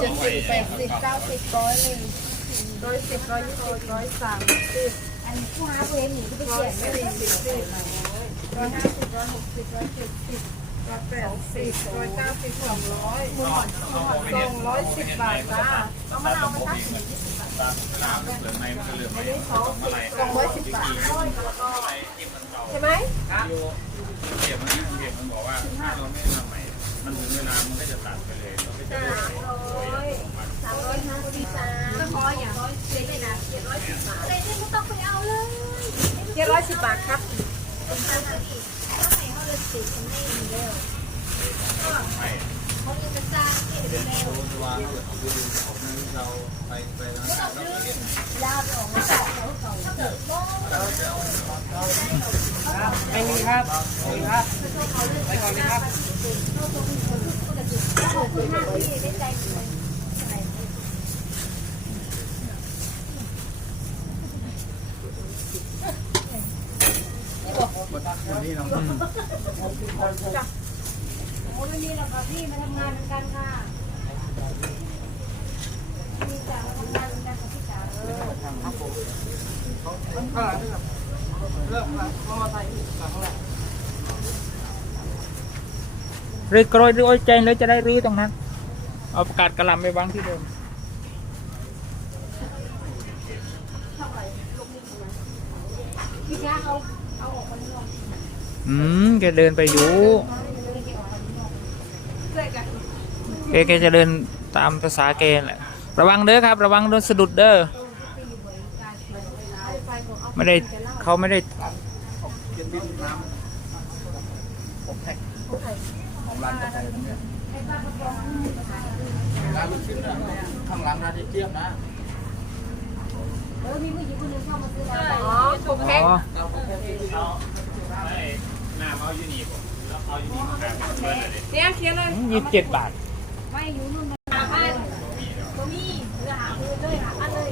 เจ็ดสิบแปดสิบเก้าสิบร้อยหนึ่งร้อยสิบร้อยยี่สิบร้อยสามสิบอันผู้หาตัวเองหนีที่ไปร้อเขียยนสี่สิบร้อยห้าสิบร้อยหกสิบร้อยเจ็ดสิบร้อยแปดสิบร้อยเก้าสิบสองร้อยสองร้อยสิบบาทจ้าเอามะนาวมาตั้งถึงยี่สิบบาทตามเวลามเหลือไหมมันก็เหลือไหมอะไรสองร้อยสิบบาทใช่ไหมโยเก็บมันเก็บมันบอกว่าถ้าเราไม่ มันถึงเวลามันก็จะตัดไปเลยเราก็จะไม่ได้สามร้อยห้าสิบสามก็พออย่างร้อยเจ็ดเลยนะเจ็ดร้อยสิบบาทเลยที่ไม่ต้องไปเอาเลยเจ็ดร้อยสิบบาทครับเป็นการผลิตถ้าไหนเขาเลยติดกันไม่มีแล้วไม่เขาจะสร้างเก็บเป็วเราไปไปแล้วเราไปเรียนยาวไปออกมาต่อเขาเขาถ้าเกิดบ้อง ไม่มีครับไม่มีครับไปก่อนเลยครับขอบคุณมากที่ได้ใจดีคนนี้เราโอ้ยนี่เราค่ะพี่มาทำงานเหมือนกันค่ะพี่จ๋ามาทำงานเหมือนกันค่ะพี่จ๋าเออข้างหลังนี่ครับเลิกละมามาข้างหลังรื้ อกรอยรื้ออ้อยแจงแล้วจะได้รื้อตรงนั้น เอาประกาศกระหลำไปวางที่เดิมพี่จ๋าเอาเอาออกคนนี้ออกอืมแกเดินไปอยู่แกแกจะเดินตามภาษาแกแหละ ระวังเด้อครับ ระวังโดนสะดุดเด้อ ไม่ได้เขาไม่ได้ขอร้านกลูกชิ้นข้างหลังร้านเจี๊ยบนะเออมีผู้หญิงคนนึงเข้ามาซื้อร้านอ๋ผมแพ็เทีขาหน้าเขายูนิคแล้วเขายูนิคแบบเบอร์เลยเนี่ยเขียนเลยยี่สิบเจ็ดบาท ไม่อยู่นู่นมาบ้านก็เรือหาเรือเลยหาบ้นเลย